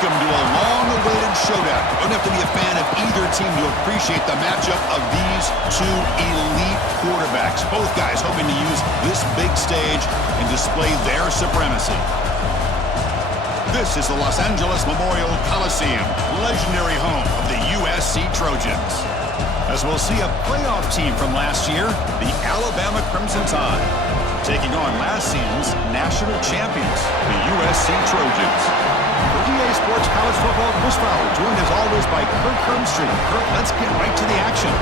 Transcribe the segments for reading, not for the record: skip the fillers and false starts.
welcome to a long-awaited showdown. You don't have to be a fan of either team to appreciate the matchup of these two elite quarterbacks. Both guys hoping to use this big stage and display their supremacy. This is the Los Angeles Memorial Coliseum, legendary home of the USC Trojans. As we'll see a playoff team from last year, the Alabama Crimson Tide, taking on last season's national champions, the USC Trojans. For EA Sports College Football, Chris Fowler, joined as always by Kirk Hermstreet. Kirk, let's get right to the action.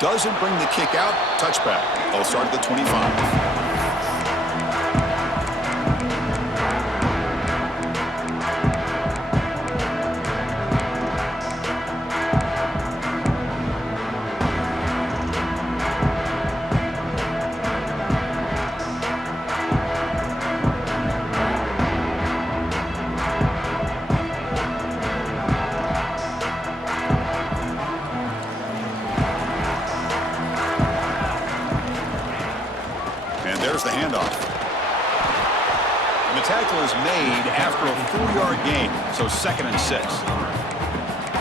Doesn't bring the kick out. Touchback. They'll start at the 25. There's the handoff. And the tackle is made after a 4-yard gain, so 2nd and 6.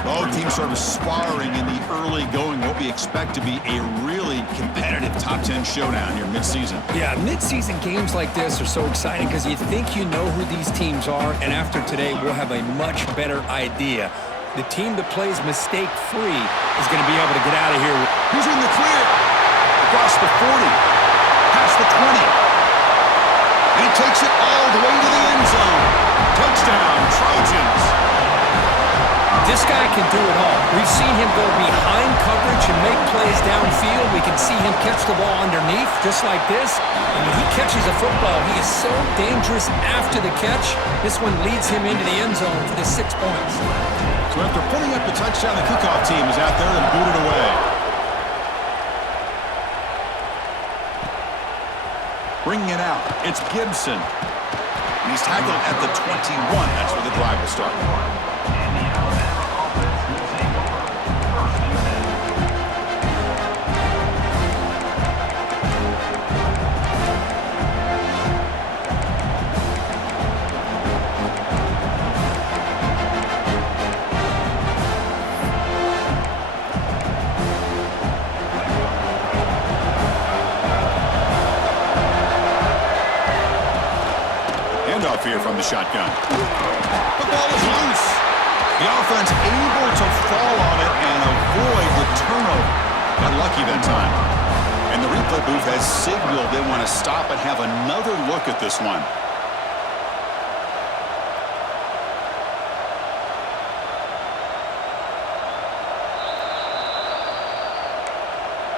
Both teams sort of sparring in the early going, what we expect to be a really competitive top 10 showdown here midseason. Yeah, midseason games like this are so exciting because you think you know who these teams are, and after today, we'll have a much better idea. The team that plays mistake-free is going to be able to get out of here. He's in the clear. Across the 40. Past the 20. And he takes it all the way to the end zone. Touchdown, Trojans. This guy can do it all. We've seen him go behind coverage and make plays downfield. We can see him catch the ball underneath, just like this. And when he catches a football, he is so dangerous after the catch. This one leads him into the end zone for the 6 points. So after putting up the touchdown, the kickoff team is out there and booted away. Bringing it out, it's Gibson. And he's tackled at the 21. That's where the drive will start. Here from the shotgun. The ball is loose. The offense able to fall on it and avoid the turnover. Got lucky that time. And the replay booth has signaled they want to stop and have another look at this one.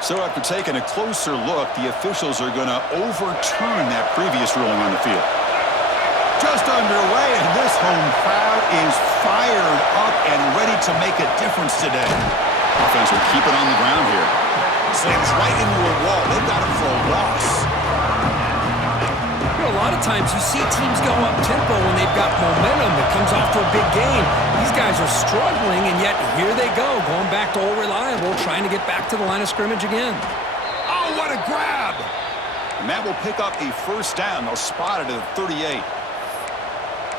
So after taking a closer look, the officials are going to overturn that previous ruling on the field. Just underway, and this home crowd is fired up and ready to make a difference today. Offense will keep it on the ground here. Slams right into a wall. They've got it for a loss. You know, a lot of times you see teams go up-tempo when they've got momentum that comes off to a big game. These guys are struggling, and yet here they go, going back to old reliable, trying to get back to the line of scrimmage again. Oh, what a grab! And that will pick up a first down. They'll spot it at 38.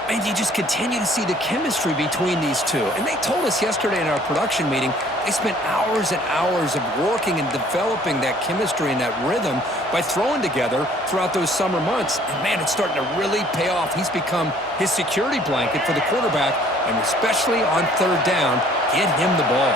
And you just continue to see the chemistry between these two. And they told us yesterday in our production meeting, they spent hours and hours of working and developing that chemistry and that rhythm by throwing together throughout those summer months. And, man, it's starting to really pay off. He's become his security blanket for the quarterback, and especially on 3rd down, get him the ball.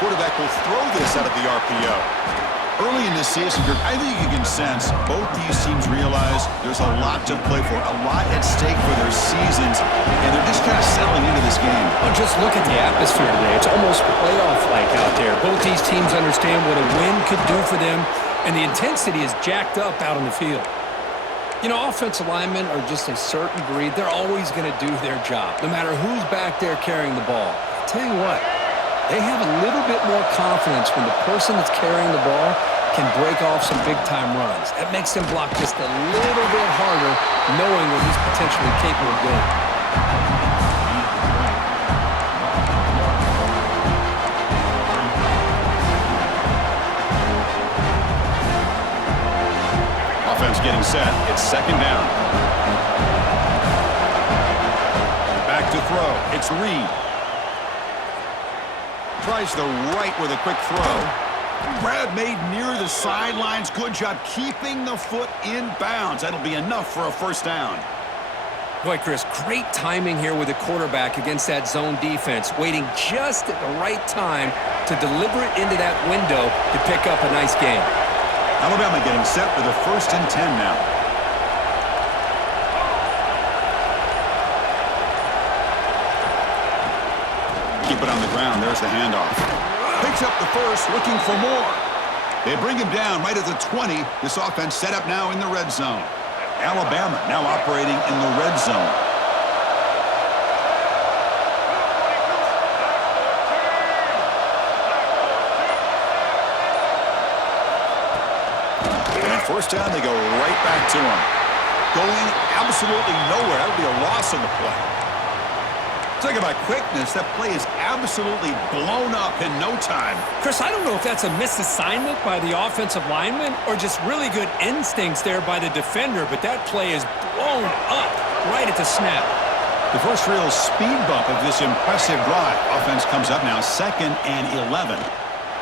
Quarterback will throw this out of the RPO. Early in this season, I think you can sense both these teams realize there's a lot to play for, a lot at stake for their seasons, and they're just kind of settling into this game. Oh, just look at the atmosphere today. It's almost playoff-like out there. Both these teams understand what a win could do for them, and the intensity is jacked up out on the field. You know, offensive linemen are just a certain breed. They're always going to do their job, no matter who's back there carrying the ball. I'll tell you what, they have a little bit more confidence when the person that's carrying the ball can break off some big-time runs. That makes them block just a little bit harder, knowing what he's potentially capable of doing. Offense getting set. It's second down. Back to throw. It's Reed. Tries the right with a quick throw. Grab made near the sidelines. Good job keeping the foot in bounds. That'll be enough for a first down. Boy, Chris, great timing here with the quarterback against that zone defense, waiting just at the right time to deliver it into that window to pick up a nice gain. Alabama getting set for the 1st and 10 now. Keep it on the ground. There's the handoff. Picks up the first, looking for more. They bring him down right at the 20. This offense set up now in the red zone. Alabama now operating in the red zone. And first down, they go right back to him. Going absolutely nowhere. That'll be a loss on the play. Talk about quickness. That play is absolutely blown up in no time. Chris, I don't know if that's a misassignment by the offensive lineman or just really good instincts there by the defender, but that play is blown up right at the snap. The first real speed bump of this impressive drive. Offense comes up now 2nd and 11.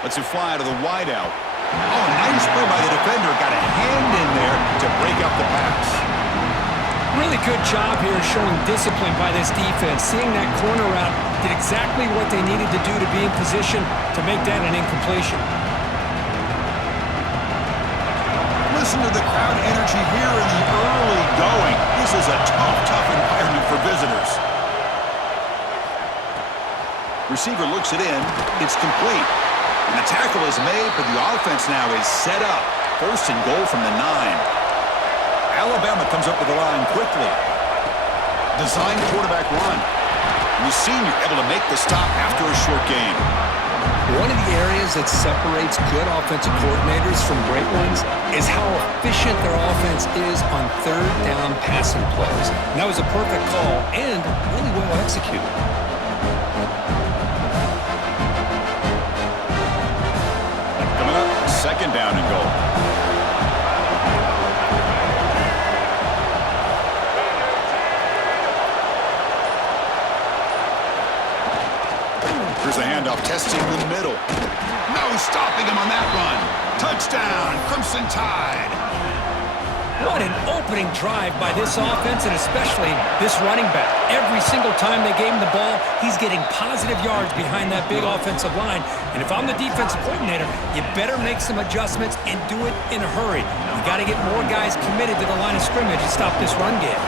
Lets it fly to the wideout. Oh, nice play by the defender. Got a hand in there to break up the pass. Really good job here showing discipline by this defense. Seeing that corner route, did exactly what they needed to do to be in position to make that an incompletion. Listen to the crowd energy here in the early going. This is a tough environment for visitors. Receiver looks it in. It's complete. And the tackle is made, but the offense now is set up. 1st and goal from the 9. Alabama comes up with the line quickly. Design quarterback run. And the senior able to make the stop after a short gain. One of the areas that separates good offensive coordinators from great ones is how efficient their offense is on 3rd down passing plays. And that was a perfect call and really well executed. Coming up, 2nd down and goal. Here's the handoff, testing the middle. No stopping him on that run. Touchdown, Crimson Tide. What an opening drive by this offense, and especially this running back. Every single time they gave him the ball, he's getting positive yards behind that big offensive line. And if I'm the defensive coordinator, you better make some adjustments and do it in a hurry. You got to get more guys committed to the line of scrimmage to stop this run game.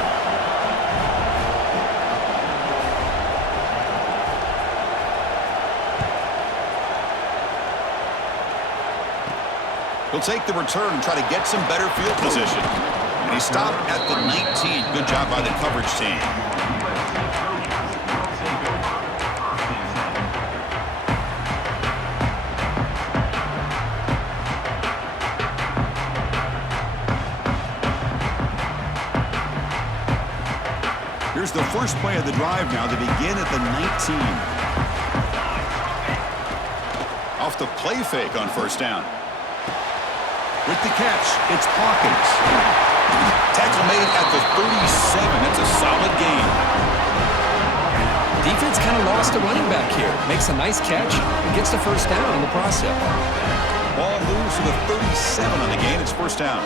He'll take the return and try to get some better field position. And he stopped at the 19. Good job by the coverage team. Here's the first play of the drive now to begin at the 19. Off the play fake on 1st down. With the catch, it's Hawkins. Tackle made at the 37. That's a solid gain. Defense kind of lost a running back here. Makes a nice catch and gets the 1st down in the process. Ball moves to the 37 on the gain. It's 1st down.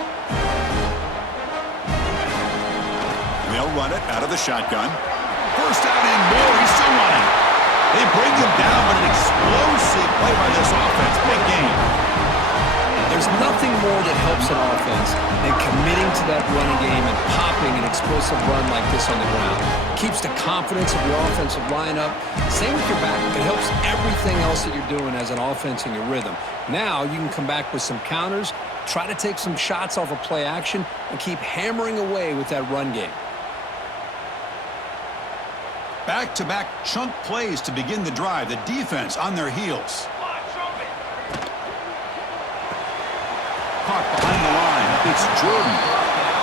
And they'll run it out of the shotgun. 1st down and more. He's still running. They bring him down, but an explosive play by this offense. Big gain. There's nothing more that helps an offense than committing to that running game and popping an explosive run like this on the ground. Keeps the confidence of your offensive lineup. Same with your back. It helps everything else that you're doing as an offense in your rhythm. Now you can come back with some counters Try to take some shots off of play action and keep hammering away with that run game. Back-to-back chunk plays to begin the drive. The defense on their heels. Caught behind the line. It's Jordan.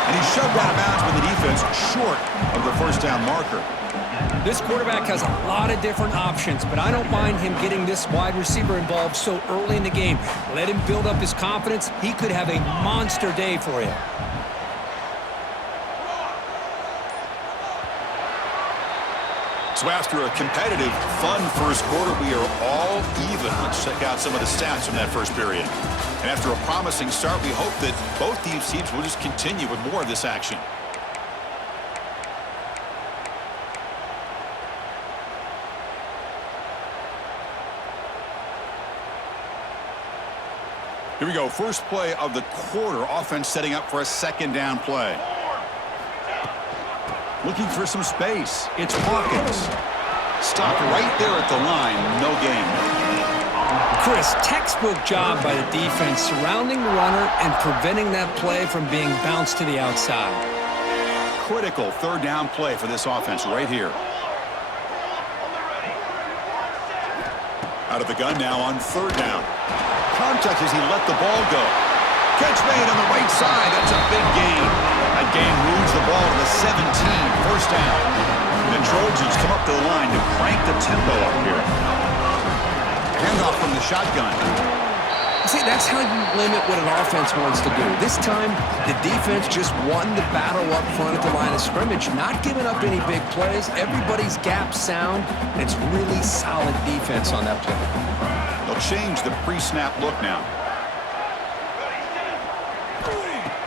And he's shoved out of bounds with the defense short of the first down marker. This quarterback has a lot of different options, but I don't mind him getting this wide receiver involved so early in the game. Let him build up his confidence. He could have a monster day for him. So after a competitive, fun first quarter, we are all even. Let's check out some of the stats from that first period. And after a promising start, we hope that both these teams will just continue with more of this action. Here we go. First play of the quarter. Offense setting up for a second down play. Looking for some space. It's Hawkins. Stopped right there at the line. No gain. Chris, textbook job by the defense surrounding the runner and preventing that play from being bounced to the outside. Critical third down play for this offense right here. Out of the gun now on third down. Contact as he let the ball go. Catch made on the right side. That's a big gain. That gain moves the ball to the 17. First down. And the Trojans come up to the line to crank the tempo up here. Handoff from the shotgun. See, that's how you limit what an offense wants to do. This time, the defense just won the battle up front at the line of scrimmage, not giving up any big plays. Everybody's gap sound, and it's really solid defense on that play. They'll change the pre-snap look now.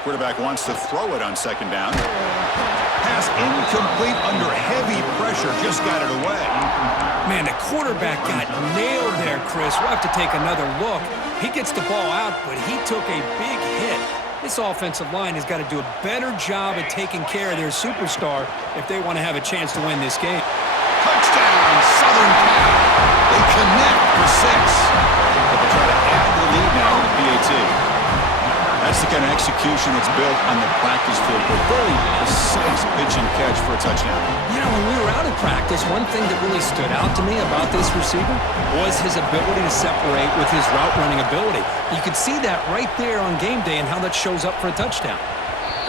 Quarterback wants to throw it on second down. Pass incomplete under heavy pressure. Just got it away. Man, the quarterback got nailed there, Chris. We'll have to take another look. He gets the ball out, but he took a big hit. This offensive line has got to do a better job at taking care of their superstar if they want to have a chance to win this game. Touchdown, Southern Cal. They connect for 6. But they'll try to add to the lead now with the PAT. That's the kind of execution that's built on the practice field. But very precise pitch and catch for a touchdown. You know, when we were out of practice, one thing that really stood out to me about this receiver was his ability to separate with his route running ability. You could see that right there on game day and how that shows up for a touchdown.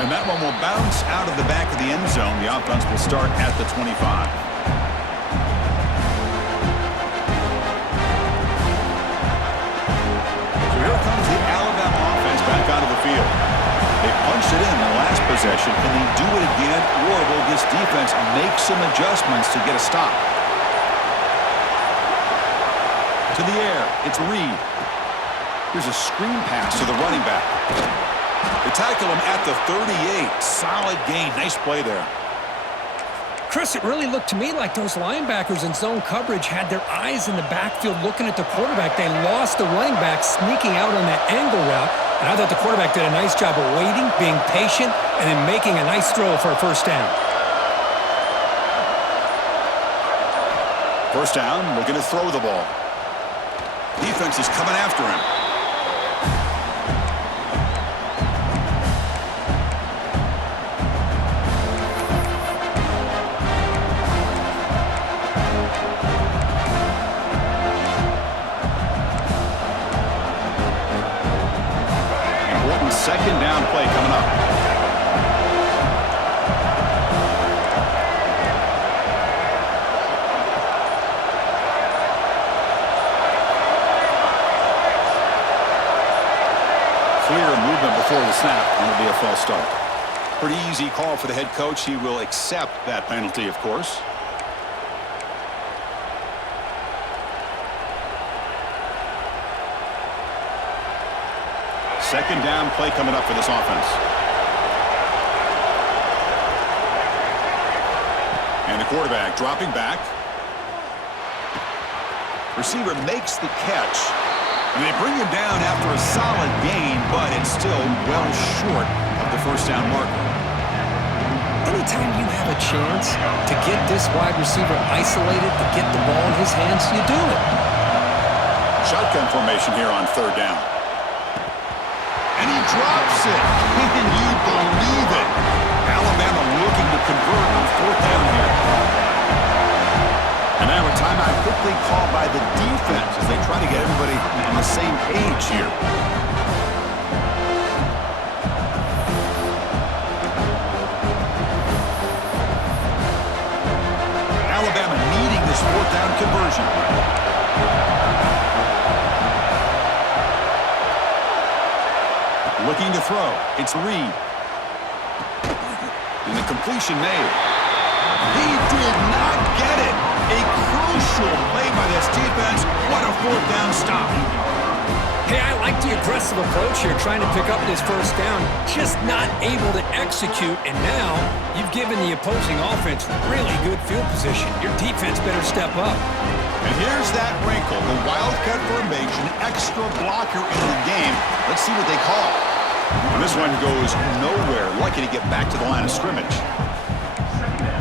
And that one will bounce out of the back of the end zone. The offense will start at the 25. Out of the field. They punched it in the last possession. Can they do it again, or will this defense make some adjustments to get a stop? To the air, it's Reed. Here's a screen pass to the running back. They tackle him at the 38. Solid gain. Nice play there. Chris, it really looked to me like those linebackers in zone coverage had their eyes in the backfield looking at the quarterback. They lost the running back sneaking out on that angle route. And I thought the quarterback did a nice job of waiting, being patient, and then making a nice throw for a first down. First down, looking to throw the ball. Defense is coming after him. Second down play coming up. Clear movement before the snap, and it'll be a false start. Pretty easy call for the head coach. He will accept that penalty, of course. Second down play coming up for this offense. And the quarterback dropping back. Receiver makes the catch. And they bring him down after a solid gain, but it's still well short of the first down marker. Anytime you have a chance to get this wide receiver isolated, to get the ball in his hands, you do it. Shotgun formation here on third down. And he drops it. Can you believe it? Alabama looking to convert on fourth down here. And now a timeout quickly called by the defense as they try to get everybody on the same page here. Alabama needing this fourth down conversion. Looking to throw. It's Reed. And the completion made. He did not get it. A crucial play by this defense. What a fourth down stop. Hey, I like the aggressive approach here, trying to pick up this first down, just not able to execute, and now you've given the opposing offense really good field position. Your defense better step up. And here's that wrinkle, the Wildcat formation, extra blocker in the game. Let's see what they call. And this one goes nowhere, lucky to get back to the line of scrimmage.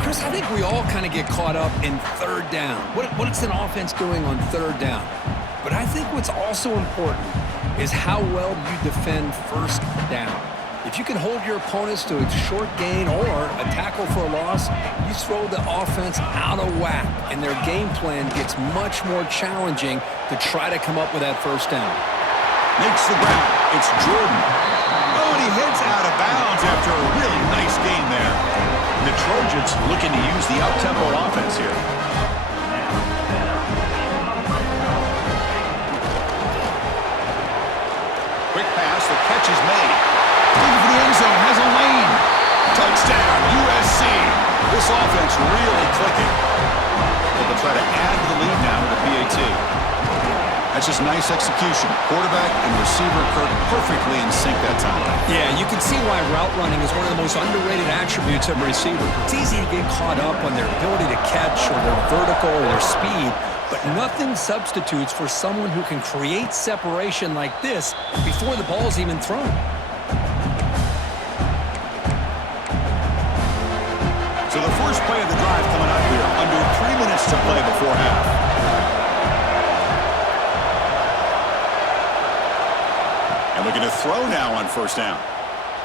Chris, I think we all kind of get caught up in third down. What's an offense doing on third down? But I think what's also important is how well you defend first down. If you can hold your opponents to a short gain or a tackle for a loss, you throw the offense out of whack, and their game plan gets much more challenging to try to come up with that first down. Makes the ground. It's Jordan. Oh, and he heads out of bounds after a really nice gain there. The Trojans looking to use the up-tempo offense here. Quick pass, the catch is made. Looking for the end zone, has a lane. Touchdown, USC. This offense really clicking. They'll try to add to the lead now with the PAT. That's just nice execution. Quarterback and receiver Kirk perfectly in sync that time. Yeah, you can see why route running is one of the most underrated attributes of a receiver. It's easy to get caught up on their ability to catch or their vertical or their speed, but nothing substitutes for someone who can create separation like this before the ball's even thrown. So the first play of the drive coming up here, under 3 minutes to play before half. And looking to throw now on first down.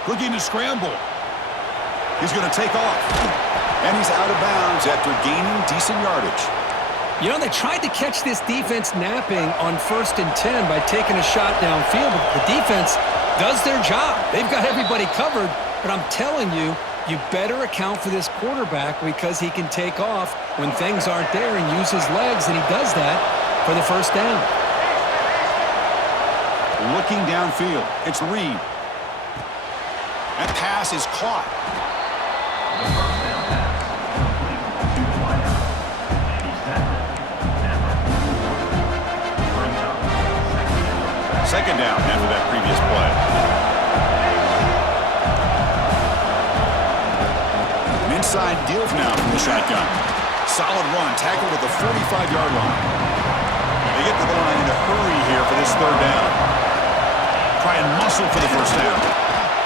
Looking to scramble. He's going to take off. And he's out of bounds after gaining decent yardage. You know, they tried to catch this defense napping on 1st and 10 by taking a shot downfield, but the defense does their job. They've got everybody covered, but I'm telling you, you better account for this quarterback because he can take off when things aren't there and use his legs, and he does that for the first down. Looking downfield, it's Reed. That pass is caught. Second down after that previous play. An inside give now from the shotgun. Solid run, tackled at the 45-yard line. They get to the line in a hurry here for this third down. Try and muscle for the first down.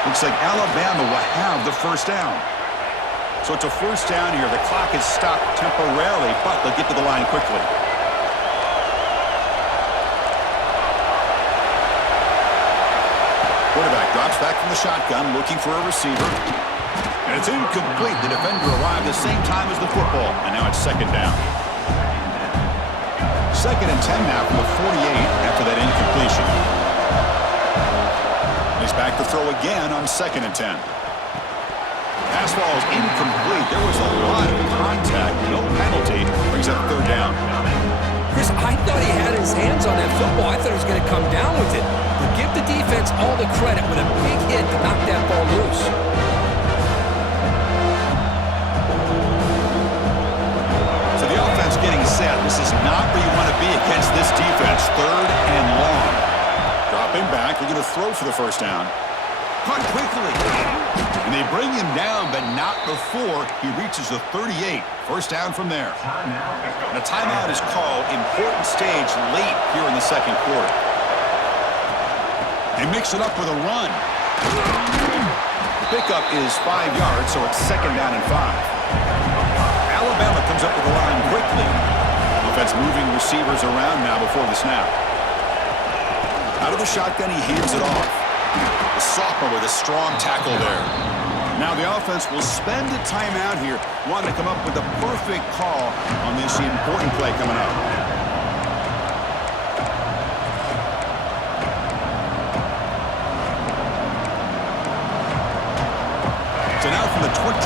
Looks like Alabama will have the first down. So it's a first down here. The clock is stopped temporarily, but they'll get to the line quickly. Quarterback drops back from the shotgun, looking for a receiver. And it's incomplete. The defender arrived the same time as the football, and now it's second down. 2nd and 10 now from the 48 after that incompletion. He's back to throw again on 2nd and 10. Pass ball is incomplete. There was a lot of contact. No penalty. Brings up third down. Chris, I thought he had his hands on that football. I thought he was going to come down with it. But give the defense all the credit with a big hit to knock that ball loose. So the offense getting set. This is not where you want to be against this defense. 3rd and long. Dropping back, they're going to throw for the first down. Caught quickly. And they bring him down, but not before he reaches the 38. First down from there. And a timeout is called. Important stage late here in the second quarter. They mix it up with a run. The pickup is 5 yards, so it's 2nd down and 5. Alabama comes up with the line quickly. Offense moving receivers around now before the snap. Out of the shotgun, he hands it off. The sophomore with a strong tackle there. Now the offense will spend a timeout here, wanting to come up with the perfect call on this important play coming up. So now from the 29,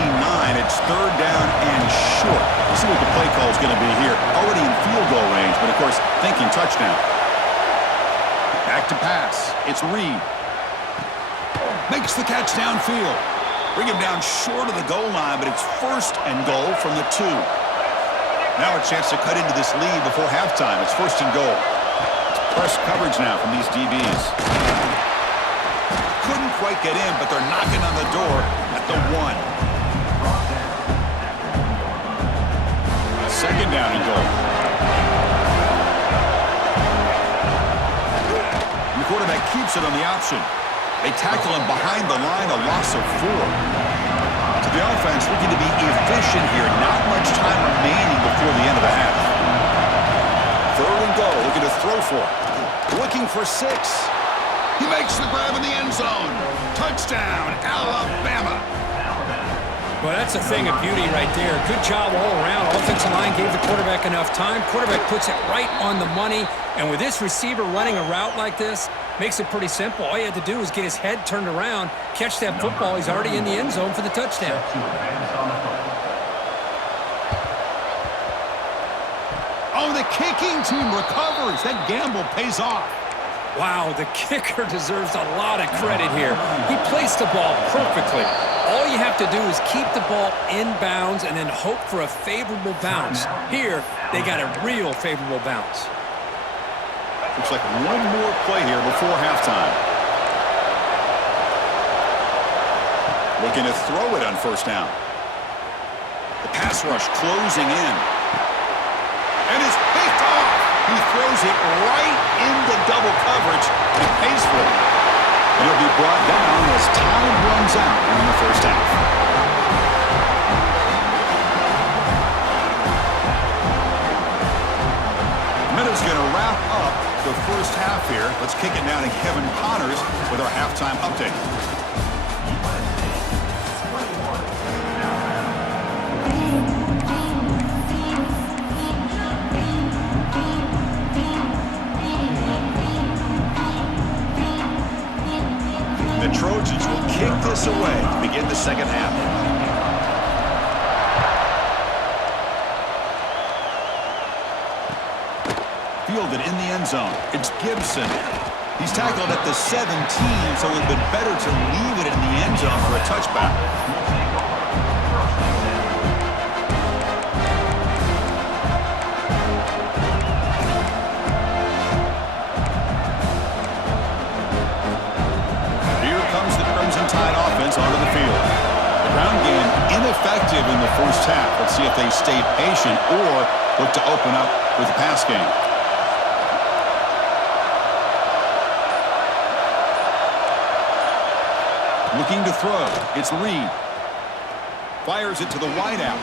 it's third down and short. We'll see what the play call is going to be here. Already in field goal range, but of course, thinking touchdown. Back to pass. It's Reed. Makes the catch downfield. Bring him down short of the goal line, but it's first and goal from the 2. Now a chance to cut into this lead before halftime. It's first and goal. It's press coverage now from these DBs. Couldn't quite get in, but they're knocking on the door at the 1. Second down and goal. The quarterback keeps it on the option. They tackle him behind the line, a loss of 4. To the offense, looking to be efficient here. Not much time remaining before the end of the half. Third and goal, looking to throw for it. Looking for 6. He makes the grab in the end zone. Touchdown, Alabama. Well, that's a thing of beauty right there. Good job all around. Offensive line gave the quarterback enough time. Quarterback puts it right on the money. And with this receiver running a route like this, makes it pretty simple. All you had to do is get his head turned around, catch that football. He's already in the end zone for the touchdown. Oh, the kicking team recovers. That gamble pays off. Wow, the kicker deserves a lot of credit here. He placed the ball perfectly. All you have to do is keep the ball in bounds and then hope for a favorable bounce. Here, they got a real favorable bounce. Looks like one more play here before halftime. Looking to throw it on first down. The pass rush closing in. And it's picked off. He throws it right into double coverage and pays for it. And it'll be brought down as time runs out in the first half. Minute's going to wrap up the first half here. Let's kick it down to Kevin Connors with our halftime update. The Trojans will kick this away to begin the second half. Fielded in the end zone. It's Gibson. He's tackled at the 17, so it would have been better to leave it in the end zone for a touchback. Here comes the Crimson Tide offense onto the field. The ground game ineffective in the first half. Let's see if they stay patient or look to open up with the pass game. Looking to throw. It's Reed. Fires it to the wideout.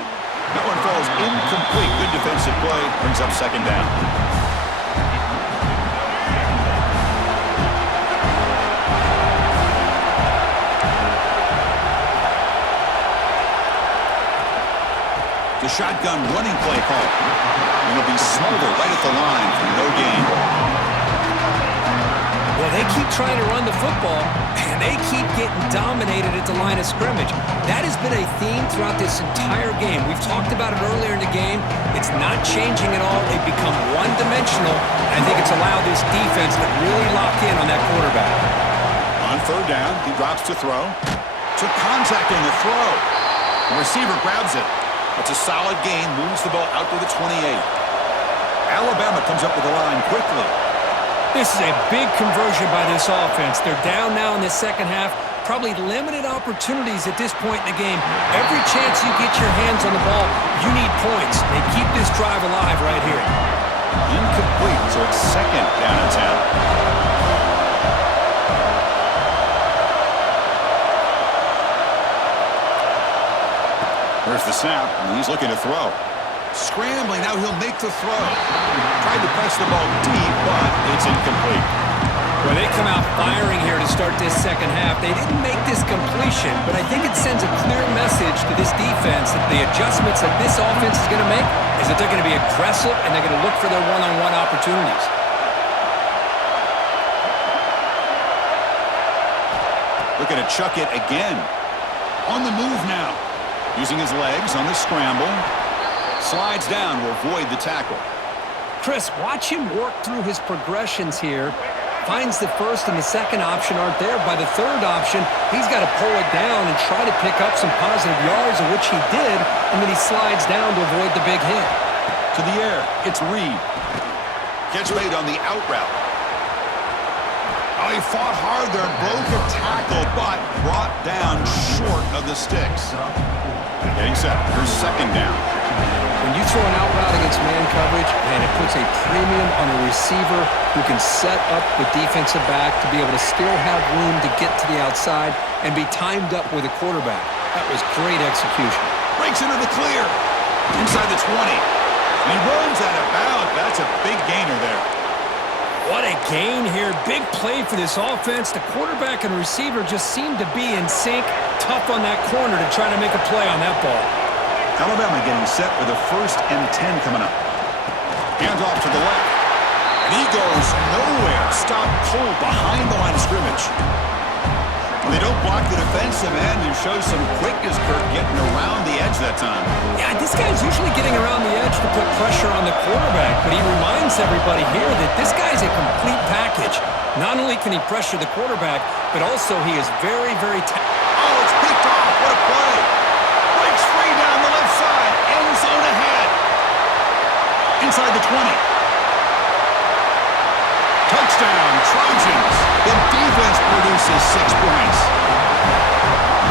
That one falls incomplete. Good defensive play. Brings up second down. The shotgun running play call. And it'll be Smolder right at the line for no gain. Well, they keep trying to run the football, and they keep getting dominated at the line of scrimmage. That has been a theme throughout this entire game. We've talked about it earlier in the game. It's not changing at all. They've become one-dimensional, and I think it's allowed this defense to really lock in on that quarterback. On third down, he drops to throw. Took contact on the throw. The receiver grabs it. It's a solid gain, moves the ball out to the 28. Alabama comes up with the line quickly. This is a big conversion by this offense. They're down now in the second half. Probably limited opportunities at this point in the game. Every chance you get your hands on the ball, you need points. They keep this drive alive right here. Incomplete, so it's second down and 10. There's the snap, and he's looking to throw. Scrambling, now he'll make the throw. Tried to press the ball deep, but it's incomplete. Well, they come out firing here to start this second half. They didn't make this completion, but I think it sends a clear message to this defense that the adjustments that this offense is going to make is that they're going to be aggressive and they're going to look for their one-on-one opportunities. Looking to chuck it again. On the move now. Using his legs on the scramble. Slides down will avoid the tackle. Chris, watch him work through his progressions here. Finds the first and the second option aren't there. By the third option, he's got to pull it down and try to pick up some positive yards, of which he did, and then he slides down to avoid the big hit. To the air, it's Reed. Catch made on the out route. Oh, he fought hard there, broke a tackle, but brought down short of the sticks. Getting set for second down. When you throw an out route against man coverage, man, it puts a premium on the receiver who can set up the defensive back to be able to still have room to get to the outside and be timed up with a quarterback. That was great execution. Breaks into the clear. Inside the 20. And he runs out of bounds. That's a big gainer there. What a gain here. Big play for this offense. The quarterback and receiver just seemed to be in sync. Tough on that corner to try to make a play on that ball. Alabama getting set for the 1st and 10 coming up. Hands off to the left. And he goes nowhere. Stop cold behind the line of scrimmage. When they don't block the defensive end, you show some quickness, Kirk, getting around the edge that time. Yeah, this guy's usually getting around the edge to put pressure on the quarterback, but he reminds everybody here that this guy's a complete package. Not only can he pressure the quarterback, but also he is very, very oh, it's picked off. What a play. Breaks free down the left side. End zone ahead. Inside the 20. Touchdown, Trojans. The defense produces 6 points.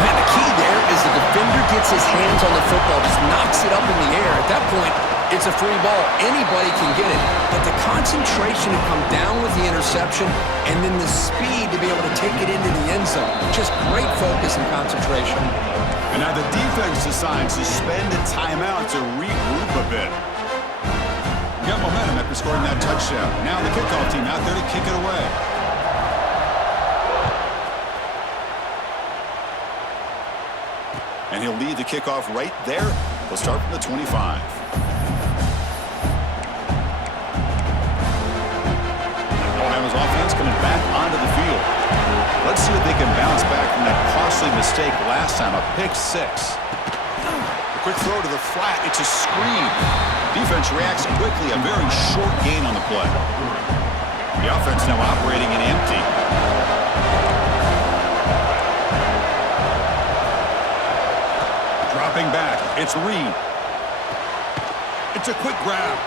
Man, the key there is the defender gets his hands on the football, just knocks it up in the air. At that point, it's a free ball. Anybody can get it. But the concentration to come down with the interception and then the speed to be able to take it into the end zone. Just great focus and concentration. And now the defense decides to spend a timeout to regroup a bit. Got momentum after scoring that touchdown. Now the kickoff team out there to kick it away. And he'll lead the kickoff right there. We'll start from the 25. Alabama's offense coming back onto the field. Let's see if they can bounce back from that costly mistake last time, a pick 6. A quick throw to the flat. It's a screen. Defense reacts quickly. A very short gain on the play. The offense now operating in empty. Dropping back. It's Reed. It's a quick grab.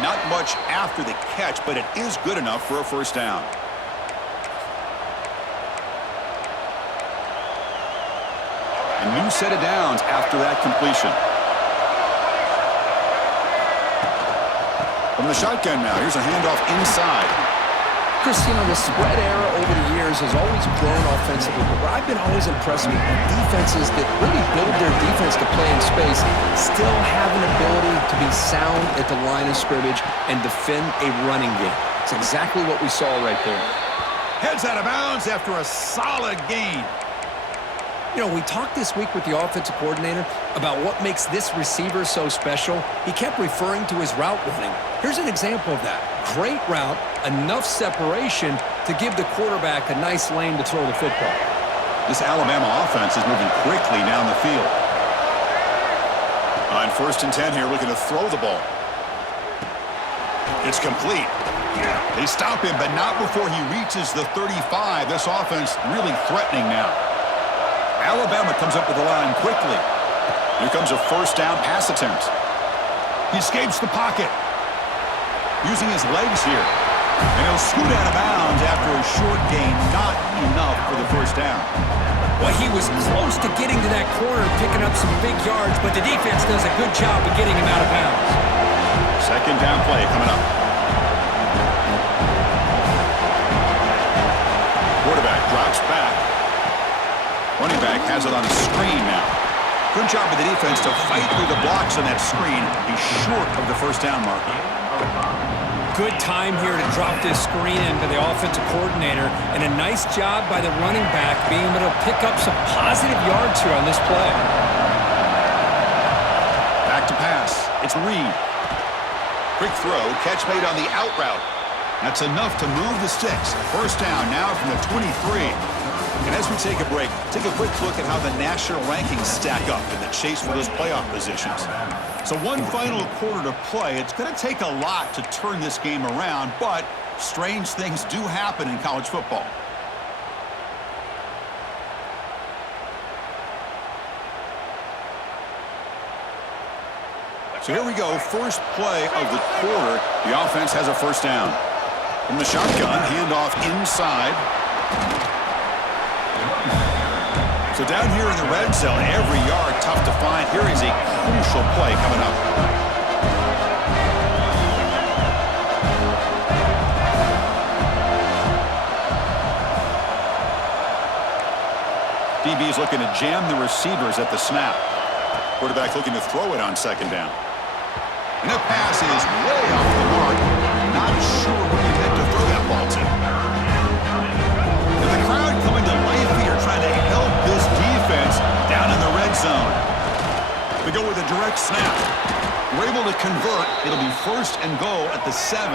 Not much after the catch, but it is good enough for a first down. A new set of downs after that completion. From the shotgun now, here's a handoff inside. Chris, you know, the spread era over the years has always grown offensively, but what I've been always impressed with are defenses that really build their defense to play in space still have an ability to be sound at the line of scrimmage and defend a running game. It's exactly what we saw right there. Heads out of bounds after a solid gain. You know, we talked this week with the offensive coordinator about what makes this receiver so special. He kept referring to his route running. Here's an example of that. Great route, enough separation to give the quarterback a nice lane to throw the football. This Alabama offense is moving quickly down the field. On 1st and 10 here, looking to throw the ball. It's complete. They stop him, but not before he reaches the 35. This offense really threatening now. Alabama comes up with the line quickly. Here comes a first down pass attempt. He escapes the pocket. Using his legs here. And he'll scoot out of bounds after a short gain. Not enough for the first down. Well, he was close to getting to that corner, picking up some big yards, but the defense does a good job of getting him out of bounds. Second down play coming up. Quarterback drops back. Running back has it on a screen now. Good job of the defense to fight through the blocks on that screen. He's short of the first down marker. good time here to drop this screen into the offensive coordinator, and a nice job by the running back being able to pick up some positive yards here on this play. Back to pass. It's Reed. Quick throw, catch made on the out route. That's enough to move the sticks. First down now from the 23. And as we take a break, take a quick look at how the national rankings stack up in the chase for those playoff positions. So one final quarter to play. It's going to take a lot to turn this game around, but strange things do happen in college football. So here we go, first play of the quarter. The offense has a first down. From the shotgun, handoff inside. So down here in the red zone, every yard tough to find. Here is a crucial play coming up. DB's looking to jam the receivers at the snap. Quarterback looking to throw it on second down. And that pass is way off the mark. Not sure who he meant to throw that ball to. And the crowd coming to life here, trying to help this defense down in the red zone. We go with a direct snap. We're able to convert. It'll be first and goal at the 7.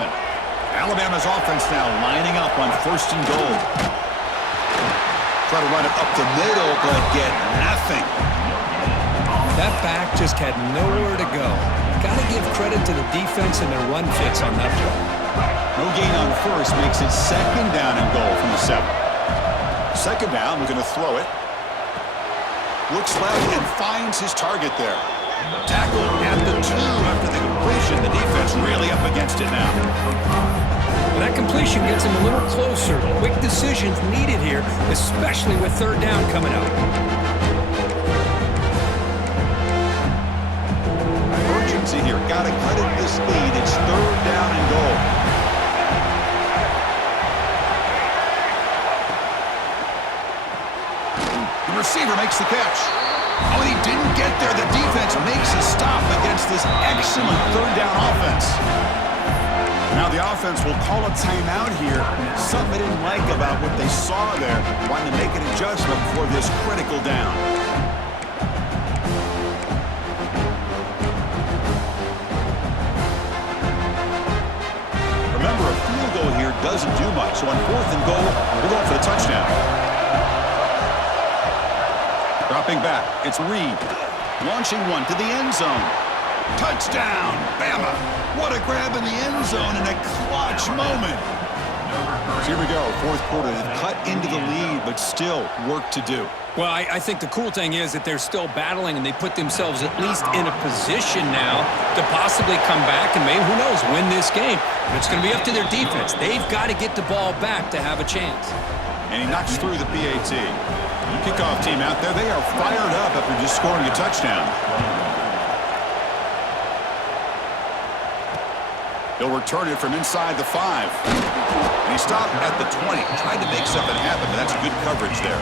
Alabama's offense now lining up on first and goal. Try to run it up the middle, but get nothing. That back just had nowhere to go. Got to give credit to the defense and their run fits on that play. No gain on first makes it second down and goal from the 7. Second down, we're going to throw it. Looks left and finds his target there. Tackle at the 2 after the completion. The defense really up against it now. Well, that completion gets him a little closer. Quick decisions needed here, especially with third down coming up. Here. Got to credit this lead. It's third down and goal. The receiver makes the catch. Oh, he didn't get there. The defense makes a stop against this excellent third down offense. Now the offense will call a timeout here. Something they didn't like about what they saw there. Wanting to make an adjustment for this critical down. Remember, a field goal here doesn't do much. So on fourth and goal, we're going for the touchdown. Dropping back, it's Reed. Launching one to the end zone. Touchdown, Bama. What a grab in the end zone and a clutch moment. So here we go, fourth quarter. They've cut into the lead, but still work to do. Well, I think the cool thing is that they're still battling, and they put themselves at least in a position now to possibly come back and maybe, who knows, win this game. But it's going to be up to their defense. They've got to get the ball back to have a chance. And he knocks through the PAT. Kickoff team out there, they are fired up after just scoring a touchdown. He'll return it from inside the 5. And he stopped at the 20. Tried to make something happen, but that's good coverage there.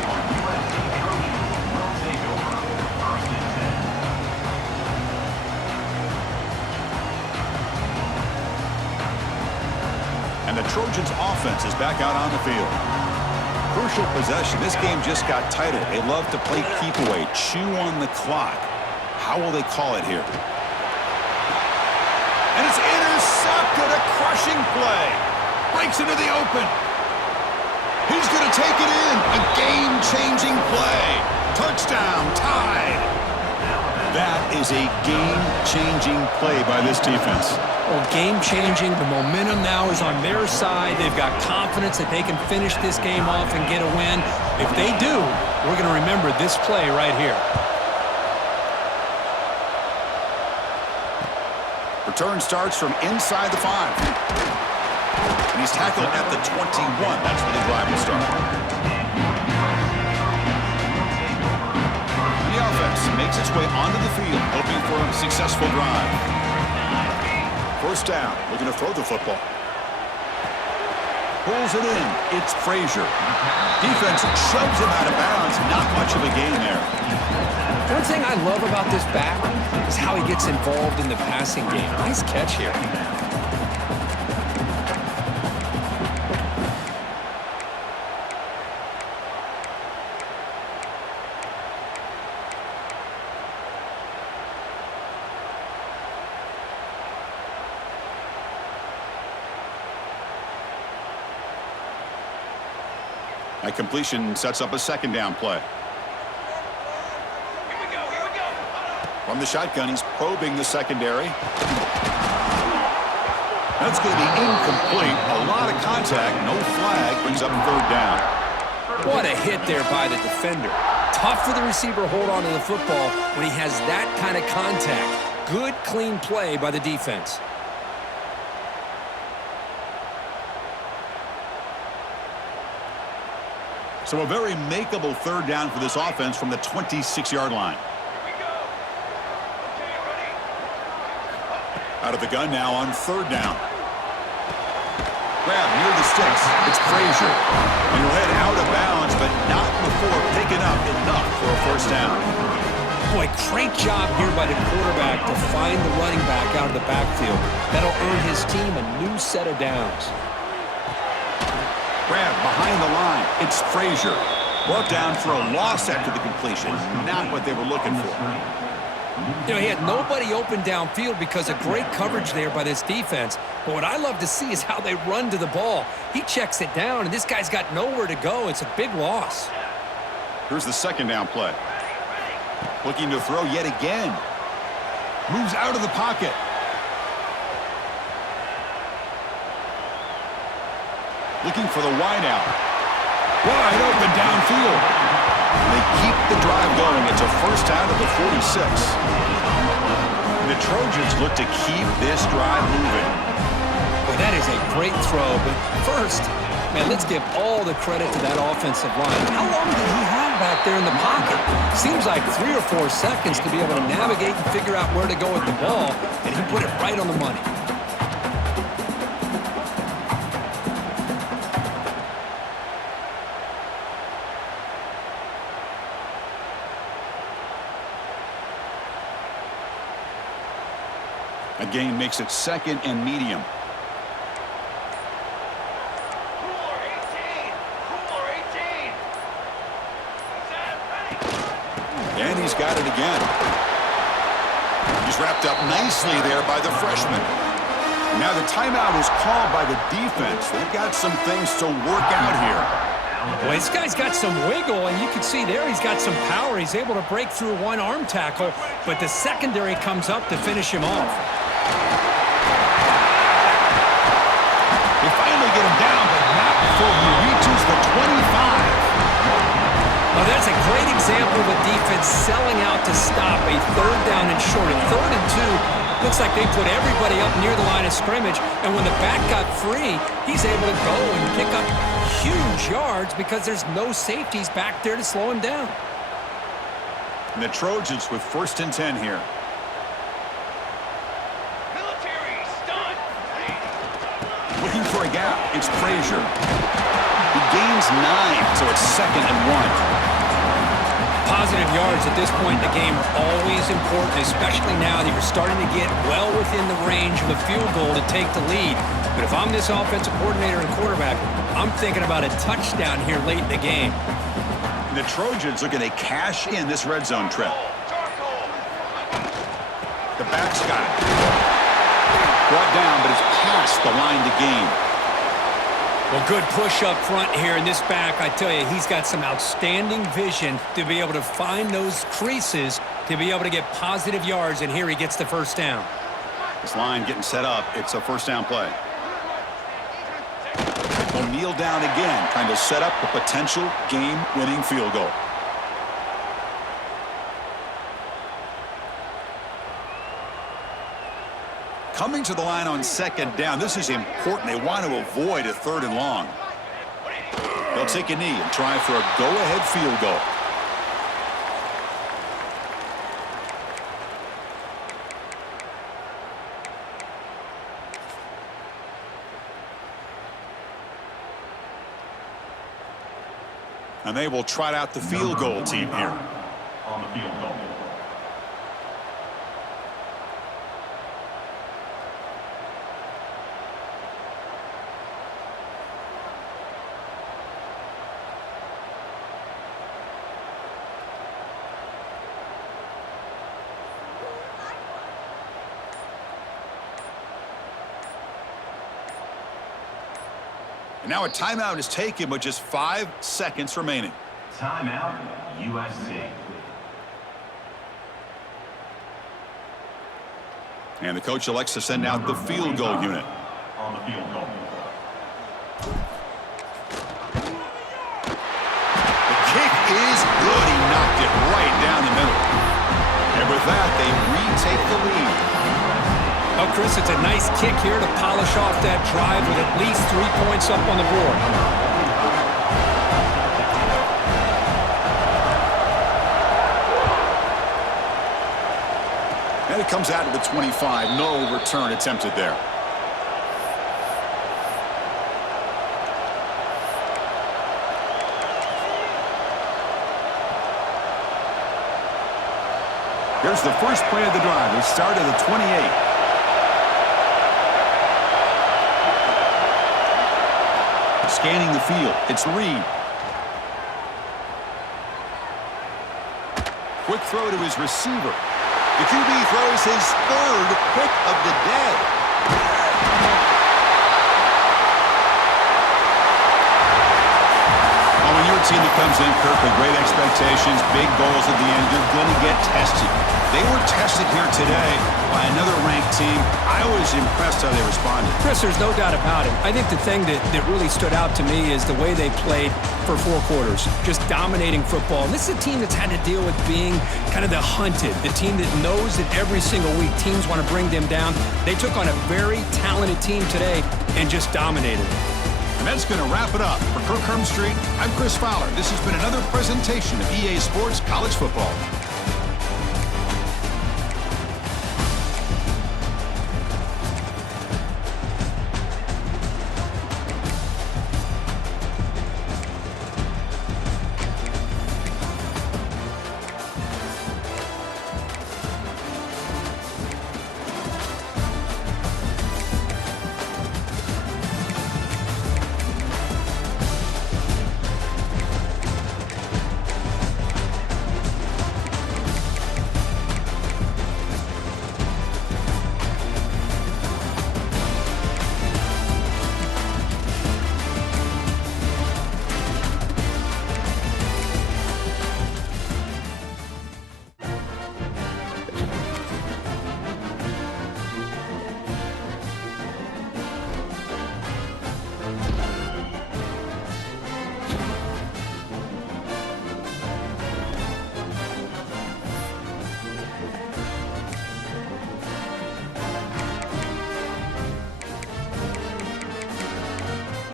And the Trojans' offense is back out on the field. Crucial possession. This game just got tighter. They love to play keep away, chew on the clock. How will they call it here? And it's intercepted, a crushing play. Breaks into the open. He's going to take it in. A game-changing play. Touchdown, tied. That is a game-changing play by this defense. Well, game-changing. The momentum now is on their side. They've got confidence that they can finish this game off and get a win. If they do, we're going to remember this play right here. Return starts from inside the 5. And he's tackled at the 21. That's where the drive will start. And the offense makes its way onto the field, hoping for a successful drive. First down, looking to throw the football. Pulls it in. It's Frazier. Defense shoves him out of bounds. Not much of a gain there. One thing I love about this back is how he gets involved in the passing game. Nice catch here. That completion sets up a second down play. From the shotgun, he's probing the secondary. That's going to be incomplete. A lot of contact, no flag, brings up third down. What a hit there by the defender. Tough for the receiver to hold on to the football when he has that kind of contact. Good, clean play by the defense. So a very makeable third down for this offense from the 26-yard line. Out of the gun now on third down. Grab near the sticks. It's Frazier. And he'll head out of bounds, but not before picking up enough for a first down. Boy, great job here by the quarterback to find the running back out of the backfield. That'll earn his team a new set of downs. Grab behind the line. It's Frazier. Brought down for a loss after the completion. Not what they were looking for. You know, he had nobody open downfield because of great coverage there by this defense. But what I love to see is how they run to the ball. He checks it down, and this guy's got nowhere to go. It's a big loss. Here's the second down play. Looking to throw yet again. Moves out of the pocket. Looking for the wideout. Wide open downfield. They keep the drive going. It's a first down at the 46. The Trojans look to keep this drive moving. Well, that is a great throw. But first, man, let's give all the credit to that offensive line. How long did he have back there in the pocket? Seems like 3 or 4 seconds to be able to navigate and figure out where to go with the ball, and he put it right on the money. A gain makes it second and medium. And he's got it again. He's wrapped up nicely there by the freshman. Now the timeout is called by the defense. They've got some things to work out here. Well, this guy's got some wiggle, and you can see there he's got some power. He's able to break through one arm tackle, but the secondary comes up to finish him off. They finally get him down, but not before he reaches the 25. Well, that's a great example of a defense selling out to stop a third down and short. At 3rd and 2, looks like they put everybody up near the line of scrimmage, and when the back got free, he's able to go and pick up huge yards because there's no safeties back there to slow him down. And the Trojans with 1st and 10 here. Looking for a gap. It's Frazier. He gains 9, so it's 2nd and 1. Positive yards at this point in the game are always important, especially now that you're starting to get well within the range of a field goal to take the lead. But if I'm this offensive coordinator and quarterback, I'm thinking about a touchdown here late in the game. The Trojans looking to cash in this red zone trip. The back's got it. Brought down, but it's past the line to gain. Well, good push up front here, and this back, I tell you, he's got some outstanding vision to be able to find those creases to be able to get positive yards, and here he gets the first down. This line getting set up. It's a first down play. They'll kneel down again, trying to set up the potential game-winning field goal. Coming to the line on 2nd down. This is important. They want to avoid a 3rd and long. They'll take a knee and try for a go-ahead field goal. And they will trot out the field goal team here. On the field goal. Now a timeout is taken with just 5 seconds remaining. Timeout, USC. And the coach elects to send out the field goal unit. On the field goal. The kick is good. He knocked it right down the middle. And with that, they retake the lead. Oh, Chris, it's a nice kick here to polish off that drive with at least 3 points up on the board. And it comes out to the 25. No return attempted there. Here's the first play of the drive. They start at the 28. Scanning the field. It's Reed. Quick throw to his receiver. The QB throws his third pick of the day. Oh, when you're a team that comes in, Kirk, with great expectations, big goals at the end, you're going to get tested. They were tested here today by another ranked team. I was impressed how they responded. Chris, there's no doubt about it. I think the thing that really stood out to me is the way they played for 4 quarters, just dominating football. And this is a team that's had to deal with being kind of the hunted, the team that knows that every single week teams want to bring them down. They took on a very talented team today and just dominated. And that's going to wrap it up. For Kirk Street, I'm Chris Fowler. This has been another presentation of EA Sports College Football.